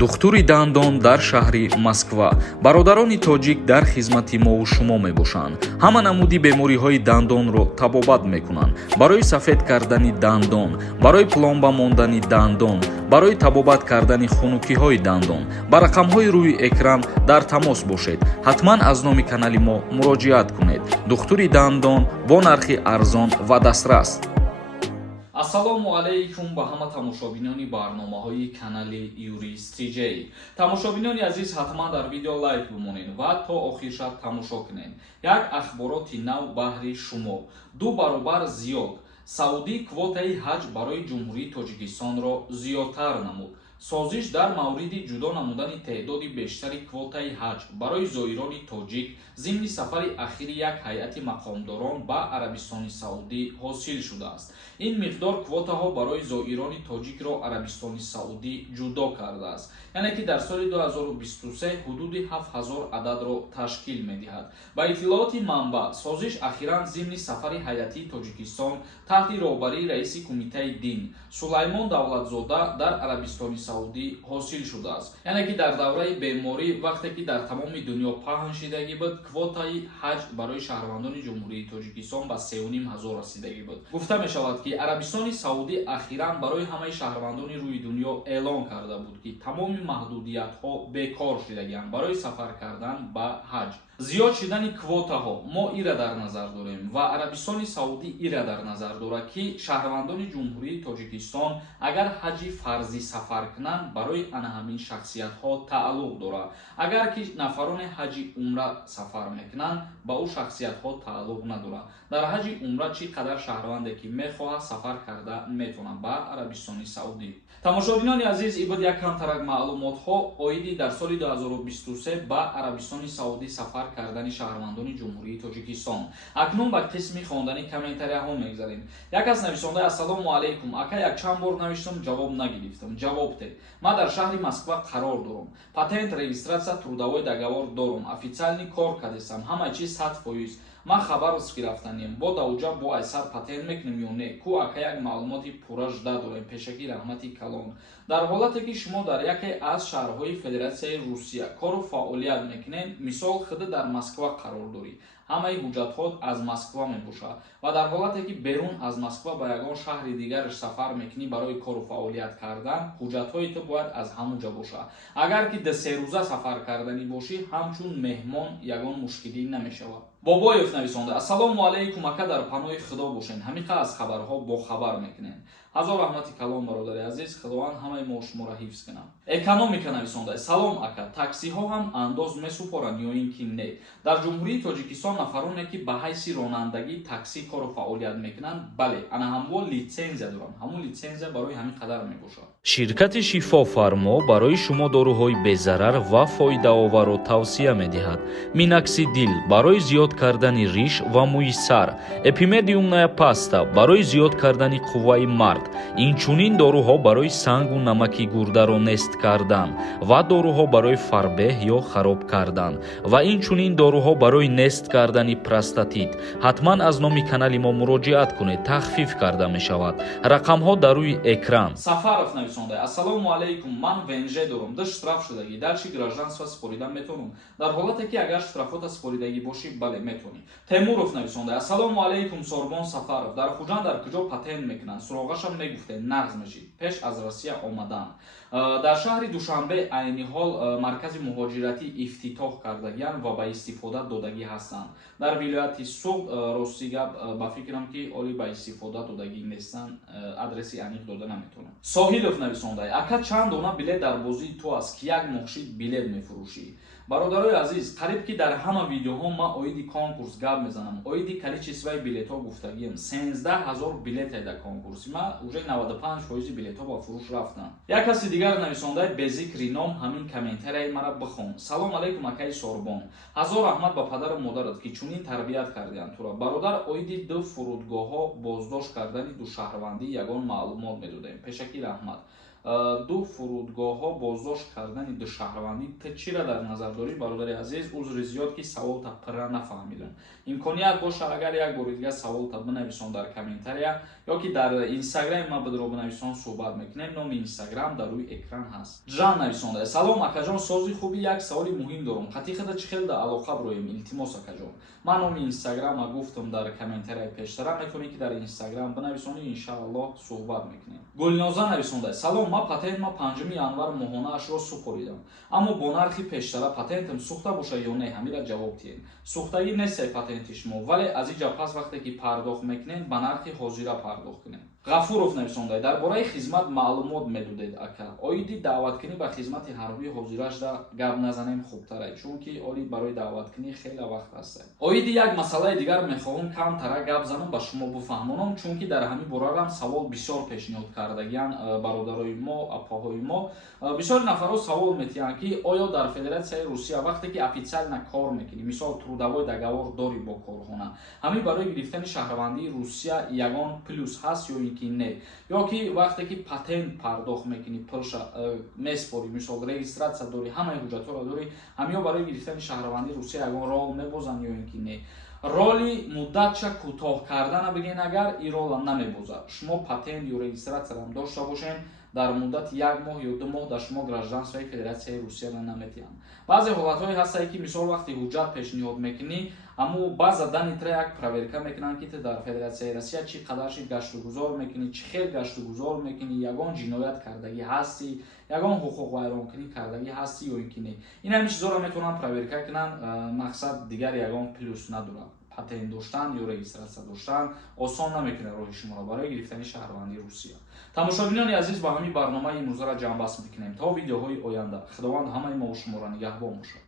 духтури дандон дар шаҳри Москва. Бародарони тоҷик дар хизмати мову шумо мебошанд. Ҳама намуди бемориҳои дандонро табобат мекунанд. Барои сафед кардани дандон, барои пломба мондани дандон, барои табобат кардани хунукиҳои дандон, ба рақамҳои рӯи экран дар тамос бошед. ҳатман аз номи канали мо муроҷиат кунед. духтури дандон бо нархи арзон ва дастрас. ассалому алайкум ба ҳама тамошобинони барномаҳои канали Юрис Тиҷей. Тамошобинони азиз, ҳатман дар видео лайк бимонед ва то охирша тамошо кунед. Як ахбороти нав баҳри шумо. 2 баробар зиёд. Саудӣ квотаи ҳаҷ барои ҷумҳурии Тоҷикистонро зиёдтар намуд. созиш дар мавриди ҷудо намудани теъдоди бештари квотаи ҳаҷ барои зоирони тоҷик зимни сафари ахири як ҳайати мақомдорон ба Арабистони Саудӣ ҳосил шудааст. ин миқдор квотаҳо барои зоирони тоҷикро Арабистони Саудӣ ҷудо кардааст, яъне ки дар соли 2023 ҳудуди 7000 ададро ташкил медиҳад. Ба иттилооти манбаъ, созиш ахиран зимни сафари ҳайатии Тоҷикистон таҳти роҳбарии раиси кумитаи дин Сулаймон Давлатзода дар Арабистони Саудӣ ҳосил шудааст. яъне ки дар давраи беморӣ, вақте ки дар тамоми дунё паҳн шидагӣ буд, квотаи ҳаҷ барои шаҳрвандони ҷумҳурии Тоҷикистон ба 3500 расидагӣ буд. гуфта мешавад ки Арабистони Саудӣ ахиран барои ҳамаи шаҳрвандони рӯи дунё эълон карда буд ки тамоми маҳдудиятҳо бекор шидагианд барои сафар кардан ба ҳаҷ. зиёд шидани квотаҳо мо ира дар назар дорем ва Арабистони Саудӣ ира дар назар дорад ки шаҳрвандони ҷумҳурии Тоҷикистон агар ҳаҷи фарзӣ сафар кунанд, барои ана ҳамин шахсиятҳо тааллуқ дорад. агар ки нафарони ҳаҷи умра сафар мекунанд, ба ӯ шахсиятҳо тааллуқ надорад. дар ҳаҷи умра чӣ қадар шаҳрванде ки мехоҳад сафар карда метавонад ба Арабистони Саудӣ. тамошобинони азиз, ин буд як камтарак маълумотҳо оиди дар соли 2023 ба Арабистони Саудӣ сафар кардани шаҳрвандони ҷумҳурии Тоҷикистон. акнун ба қисми хондани комментарияҳо мегзарем. як кас нависонда: ассалому алайкум, ака якчанд бор навиштам, ҷавоб нагирифтам. ҷавоб де: ман дар шаҳри Москва қарор дорам, патент, регистратсия, трудовой договор дорам, официални кор кардесам, ҳама чиз 100%. ман хабаровски рафтанем, бо дауҷа бо айсар патент мекунем ё не? Ку ака як маълумоти пурра жда дорем, пешакӣ раҳмати калон. дар ҳолате ки шумо дар яке аз шаҳрҳои Федератсияи Русия кору фаъолият мекунед, мисол худ дар Москва қарор дорӣ, ҳамаи ҳуҷҷатҳот аз Москва мебошад ва дар ҳолате ки берун аз Москва ба ягон шаҳри дигараш сафар мекунӣ барои кору фаъолият кардан, ҳуҷҷатҳои ту бояд аз ҳамуҷа бошад. агар ки 2-3 рӯза сафар карданӣ бошӣ, ҳамчун меҳмон ягон мушкилӣ намешавад. бобоев нависонда: ассалому алайкум, ака дар паноҳи худо бошен, ҳамиқа аз хабарҳо бохабар мекунем. ҳазор раҳмати калон бародари азиз, худованд ҳамаи мо шуморо ҳифз кунад. экономика нависонда: салом ака, таксиҳо ҳам андоз месупоранд ё ин ки не? дар ҷумҳурии Тоҷикистон нафароне ки ба ҳайси ронандагӣ такси кору фаъолият мекунанд, бале, ана ҳамво литсензия доранд. ҳамун литсензия барои ҳамин қадар мебошад. ширкати шифофармо барои шумо дорӯҳои безарар ва фоидаоварро тавсия медиҳад. миноксидил барои зиёд кардани риш ва мӯи сар, эпимедиумная паста барои зиёд кардани қувваи мард, инчунин дорӯҳо барои сангу намаки гурдаро нест кардан ва дорӯҳо барои фарбеҳ ё хароб кардан ва инчунин дорӯҳо барои нест кардани простатит. ҳатман аз номи канали мо муроҷиат кунед, тахфиф карда мешавад. рақамҳо дар рӯи экран. Сафаров нависонда: ассалому алайкум, ман венже дорам, ду штраф шудагӣ, дальчи гражданство споридан метавонам? дар ҳолате ки агар штрафота споридагӣ бошӣ, бале, метавонӣ. Темуров нависонда: ассалому алайкум, Сорбон Сафаров, дар Хуҷанд дар куҷо патент мекунанд? суроғашам мегуфте нағз мешид пеш аз Россия омадан. дар шаҳри Душанбе айни ҳол маркази муҳоҷиратӣ ифтитоҳ кардагиянд ва ба истифода додагӣ ҳастанд. дар вилояти Суғд рости гап ба фикрам ки оли ба истифода додагӣ нестанд, адреси аниқ дода наметавонам. Соҳилов нависонда: ака, чанд дона билет дар бозии ту аст ки як моҳшид билет мефурӯшӣ? бародарои азиз, қариб ки дар ҳама видеоҳо ман оиди конкурс гап мезанам, оиди количествои билетҳо гуфтагием. 13000 билет да конкурси ма уже 95% билетҳо ба фурӯш рафтанд. як каси дигар нависонда: безикри ном ҳамин комментарияи мара бихон. салом алайкум акаи Сорбон, ҳазор раҳмат ба падару модарат ки чунин тарбият кардиянд тура. бародар, оиди 2 фурудгоҳҳо боздошт кардани душаҳрвандӣ ягон маълумот медодем, пешакӣ раҳмат. ду фурудгоҳҳо боздошт кардани ду шаҳрвандӣ чиро дар назар дорӣ бародари азиз? узри зиёд ки саволта пурра нафаҳмидам. имконият бошад агар як бори дига саволта бинависон дар комментария ё ки дар инстаграми ма бидро бинависон суҳбат мекунем. номи инстаграм дар рӯи экран ҳаст. ҷан нависонда: салом акаҷон, сози хуби як саволи муҳим дорам. хати хада чӣ хел да алоқа бироем илтимос акаҷон. ман номи инстаграма гуфтам дар комментария пештара, метавонӣ ки дар инстаграм бинависонӣ, иншааллоҳ суҳбат мекунем. гулноза нависонда: салом, ма патентма 5 январ моҳонаашро супоридам, аммо бо нархи пештара патентам сӯхта бошад ё не? ҳамира ҷавоб диҳед. сӯхтагӣ нестай патенти шумо, вале аз инҷа пас вақте ки пардохт мекунем ба нархи ҳозира пардохт кунем. ғафуров нависонда: дар бораи хизмат маълумот медодед ака, оиди даъваткунӣ ба хизмати ҳарбии ҳозирашда гап назанем хубтар аст, чунки оли барои даъваткунӣ хеле вақт аст. оиди як масъалаи дигар мехоҳам камтара гап занам, ба шумо буфаҳмонам, чунки дар ҳамин борарам савол бисёр пешниҳод кардагиян бародарои мо, апаҳои мо. бисёри нафарҳо савол метиҳанд ки оё дар Федератсияи Русия вақте ки официально кор мекунӣ, мисол трудовой договор дорӣ бо корхона, ҳамин барои гирифтани шаҳрвандии Русия ягон плюс ҳаст ё ин ки не? ё ки вақте ки патент пардохт мекунӣ, пулша меспорӣ, мисол регистратсия дорӣ, ҳамаи ҳуҷҷатҳоро дорӣ, ҳамиё барои гирифтани шаҳрвандии Русия ягон рол мебозанд ё ин ки не? роли муддатча кӯтоҳ кардана бигин агар ин рола намебозад. шумо патент ё регистратсияам дошта бошен, дар муддати 1 моҳ ё 2 моҳ дар шумо гражданствои Федератсияи Русия наметиҳанд. баъзе ҳолатҳое ҳастае ки мисол вақти ҳуҷҷат пешниҳод мекунӣ, аммо ба задани тра як проверка мекунанд ки ту дар Федератсияи Русия чӣ қадарши гаштугузор мекунӣ, чӣ хел гаштугузор мекунӣ, ягон ҷиноят кардагӣ ҳастӣ, ягон ҳуқуқвайронкунӣ кардагӣ ҳастӣ ё ин ки не? ин ҳамин чизоро метавонанд проверка кунанд. мақсад дигар ягон плюс надорад. патент доштан ё регистратсия доштан осон намекунад роҳи шуморо барои гирифтани шаҳрвандии Русия. тамошобинони азиз, ба ҳамин барномаи имрӯзара ҷамъбаст мекунем то видеоҳои оянда. худованд ҳамаи мо шуморо нигаҳбон бошад.